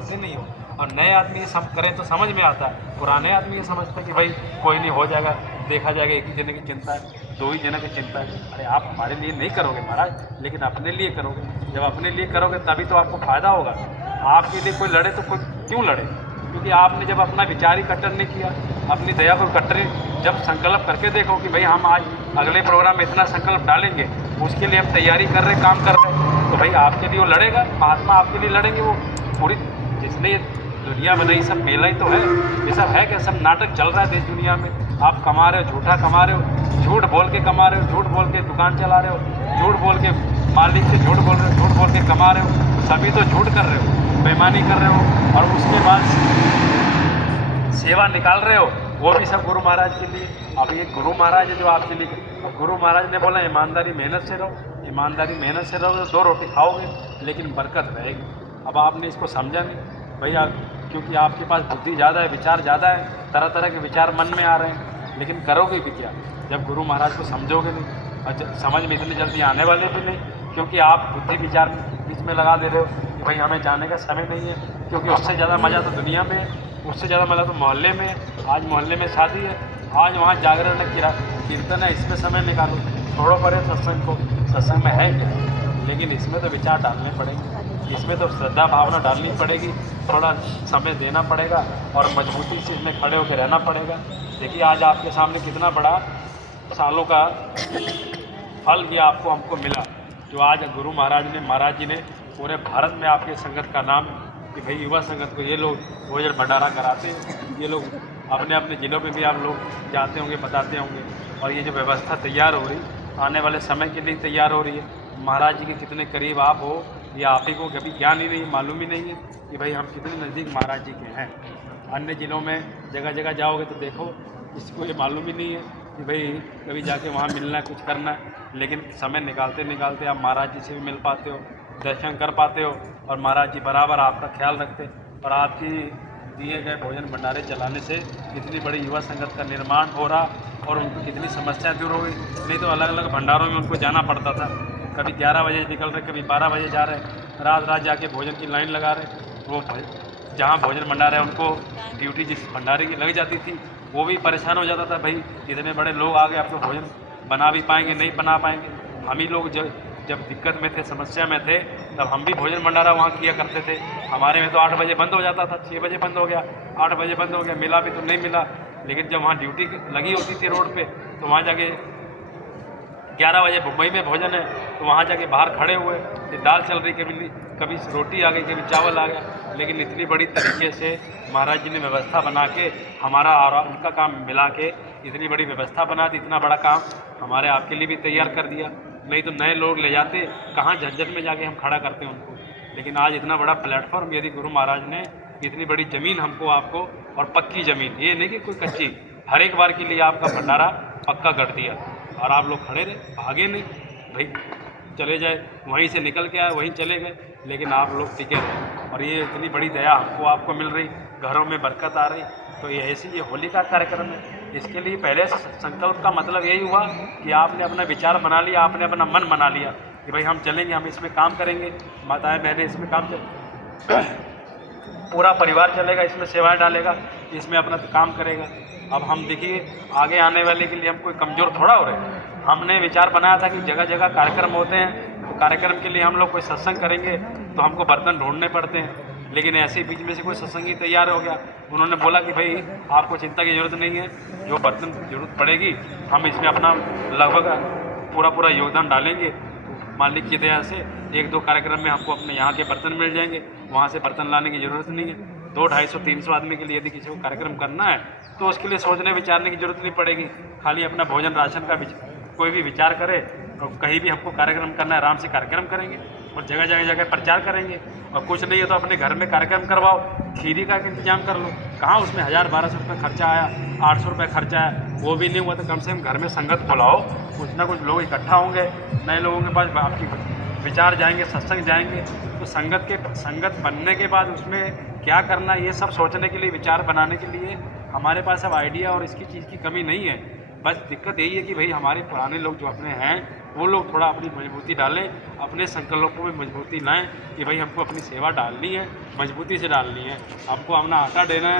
से नहीं हो। और नए आदमी ये सब करें तो समझ में आता है, पुराने आदमी ये समझते हैं कि भाई कोई नहीं, हो जाएगा, देखा जाएगा, एक ही जने की चिंता है, दो ही जने की चिंता है। अरे आप हमारे लिए नहीं करोगे महाराज, लेकिन अपने लिए करोगे। जब अपने लिए करोगे तभी तो आपको फ़ायदा होगा। आपके लिए कोई लड़े तो कोई क्यों लड़े? क्योंकि आपने जब अपना विचार ही कट्टर नहीं किया, अपनी दया को कट्टर, जब संकल्प करके देखो कि भाई हम आज अगले प्रोग्राम में इतना संकल्प डालेंगे, उसके लिए हम तैयारी कर रहे, काम कर रहे हैं, तो भाई आपके लिए वो लड़ेगा, महात्मा आपके लिए लड़ेंगे। वो पूरी जिसने ये दुनिया बनाई सब मेला ही तो है, ये सब है क्या? सब नाटक चल रहा है देश दुनिया में। आप कमा रहे हो, झूठा कमा रहे हो, झूठ बोल के कमा रहे हो, झूठ बोल के दुकान चला रहे हो, झूठ बोल के मालिक से झूठ बोल रहे हो, झूठ बोल के कमा रहे हो, सभी तो झूठ कर रहे हो, बेईमानी कर रहे हो, और उसके बाद सेवा निकाल रहे हो, वो भी सब गुरु महाराज के लिए। अब ये गुरु महाराज है जो आपके लिए, अब गुरु महाराज ने बोला ईमानदारी मेहनत से रहो, ईमानदारी मेहनत से रहो तो 2 रोटी खाओगे, लेकिन बरकत रहेगी। अब आपने इसको समझा नहीं भैया, क्योंकि आपके पास बुद्धि ज़्यादा है, विचार ज़्यादा है, तरह तरह के विचार मन में आ रहे हैं, लेकिन करोगे भी क्या जब गुरु महाराज को समझोगे नहीं? और समझ में इतनी जल्दी आने वाले भी नहीं, क्योंकि आप बुद्धि विचार बीच में लगा दे रहे हो कि भाई हमें जाने का समय नहीं है, क्योंकि उससे ज़्यादा मज़ा तो दुनिया में है, उससे ज़्यादा मज़ा तो मोहल्ले में है। आज मोहल्ले में शादी है, आज वहाँ जागरण कीर्तन है, इसमें समय निकालो, छोड़ो परे सत्संग को, सत्संग में है क्या? लेकिन इसमें तो विचार डालने पड़ेंगे, इसमें तो श्रद्धा भावना डालनी पड़ेगी, थोड़ा समय देना पड़ेगा और मजबूती से इसमें खड़े होकर रहना पड़ेगा। देखिए आज आपके सामने कितना बड़ा सालों का फल ये आपको हमको मिला, जो आज गुरु महाराज जी ने पूरे भारत में आपके संगत का नाम, कि भाई युवा संगत को ये लोग भोजन भंडारा कराते हैं, ये लोग अपने अपने ज़िलों में भी आप लोग जाते होंगे, बताते होंगे, और ये जो व्यवस्था तैयार हो रही, आने वाले समय के लिए तैयार हो रही है। महाराज जी के कितने करीब आप हो, ये आप ही को कभी ज्ञान ही नहीं, मालूम ही नहीं है कि भाई हम कितने नज़दीक महाराज जी के हैं। अन्य ज़िलों में जगह जगह जाओगे तो देखो, इसको ये मालूम ही नहीं है कि भाई कभी जाके वहाँ मिलना है, कुछ करना है, लेकिन समय निकालते निकालते आप महाराज जी से भी मिल पाते हो, दर्शन कर पाते हो, और महाराज जी बराबर आपका ख्याल रखते, और आपकी दिए गए भोजन भंडारे चलाने से कितनी बड़ी युवा संगत का निर्माण हो रहा, और उनको कितनी समस्याएं दूर हो गई। नहीं तो अलग अलग भंडारों में उनको जाना पड़ता था, कभी 11 बजे निकल रहे, कभी 12 बजे जा रहे, रात रात जाके भोजन की लाइन लगा रहे। वो जहाँ भोजन भंडार है उनको ड्यूटी जिस भंडारे की लग जाती थी, वो भी परेशान हो जाता था, भाई इतने बड़े लोग आ गए, आप तो भोजन बना भी पाएंगे, नहीं बना पाएंगे। हम ही लोग जब दिक्कत में थे, समस्या में थे, तब हम भी भोजन भंडारा वहाँ किया करते थे। हमारे में तो 8 बजे बंद हो जाता था, 6 बजे बंद हो गया, 8 बजे बंद हो गया, मिला भी तो नहीं मिला। लेकिन जब वहाँ ड्यूटी लगी होती थी रोड पे, तो वहाँ जाके 11 बजे मुंबई में भोजन है, तो वहाँ जाके बाहर खड़े हुए, कि दाल चल रही, कभी रोटी आ गई, कभी चावल आ गया, लेकिन इतनी बड़ी तरीके से महाराज जी ने व्यवस्था बना के हमारा और उनका काम मिला के इतनी बड़ी व्यवस्था बना दी, इतना बड़ा काम हमारे आपके लिए भी तैयार कर दिया। नहीं तो नए लोग ले जाते, कहाँ झंझट में जाके हम खड़ा करते उनको। लेकिन आज इतना बड़ा प्लेटफॉर्म, यदि गुरु महाराज ने इतनी बड़ी ज़मीन हमको, आपको, और पक्की ज़मीन, ये नहीं कि कोई कच्ची, हर एक बार के लिए आपका भंडारा पक्का कर दिया, और आप लोग खड़े रहे, भागे नहीं, भाई चले जाए, वहीं से निकल के आए, वहीं चले गए, लेकिन आप लोग टिके रहे, और ये इतनी बड़ी दया हमको आपको मिल रही, घरों में बरकत आ रही। तो ये ऐसी ये होली का कार्यक्रम है, इसके लिए पहले संकल्प का मतलब यही हुआ कि आपने अपना विचार बना लिया, आपने अपना मन बना लिया कि भाई हम चलेंगे, हम इसमें काम करेंगे, माताएं बहनें इसमें काम पूरा परिवार चलेगा, इसमें सेवाएं डालेगा, इसमें अपना काम करेगा। अब हम देखिए आगे आने वाले के लिए हम कोई कमज़ोर थोड़ा हो रहे हैं। हमने विचार बनाया था कि जगह जगह कार्यक्रम होते हैं, तो कार्यक्रम के लिए हम लोग कोई सत्संग करेंगे तो हमको बर्तन ढूंढने पड़ते हैं, लेकिन ऐसे ही बीच में से कोई सत्संग ही तैयार हो गया। उन्होंने बोला कि भाई आपको चिंता की ज़रूरत नहीं है, जो बर्तन की ज़रूरत पड़ेगी हम इसमें अपना लगभग पूरा योगदान डालेंगे। मालिक की दया से 1-2 कार्यक्रम में हमको अपने यहाँ के बर्तन मिल जाएंगे, वहाँ से बर्तन लाने की ज़रूरत नहीं है। 200, 250, 300 आदमी के लिए यदि किसी को कार्यक्रम करना है तो उसके लिए सोचने विचारने की ज़रूरत नहीं पड़ेगी। खाली अपना भोजन राशन का कोई भी विचार करे, और कहीं भी हमको कार्यक्रम करना है, आराम से कार्यक्रम करेंगे, और जगह जगह जगह प्रचार करेंगे। और कुछ नहीं है तो अपने घर में कार्यक्रम करवाओ, खीरी का इंतजाम कर लो, कहाँ उसमें 1000-1200 रुपये खर्चा आया, 800 रुपये खर्चा आया, वो भी नहीं हुआ तो कम से कम घर में संगत बुलाओ, कुछ ना कुछ लोग इकट्ठा होंगे, नए लोगों के पास आपकी विचार जाएंगे, सत्संग जाएंगे, तो संगत बनने के बाद उसमें क्या करना, ये सब सोचने के लिए, विचार बनाने के लिए हमारे पास अब आइडिया और इसकी चीज़ की कमी नहीं है। बस दिक्कत यही है कि भाई हमारे पुराने लोग जो अपने हैं वो लोग थोड़ा अपनी मजबूती डालें, अपने संकल्पों में मजबूती लाएँ कि भाई हमको अपनी सेवा डालनी है, मजबूती से डालनी है, हमको अपना आटा देना है।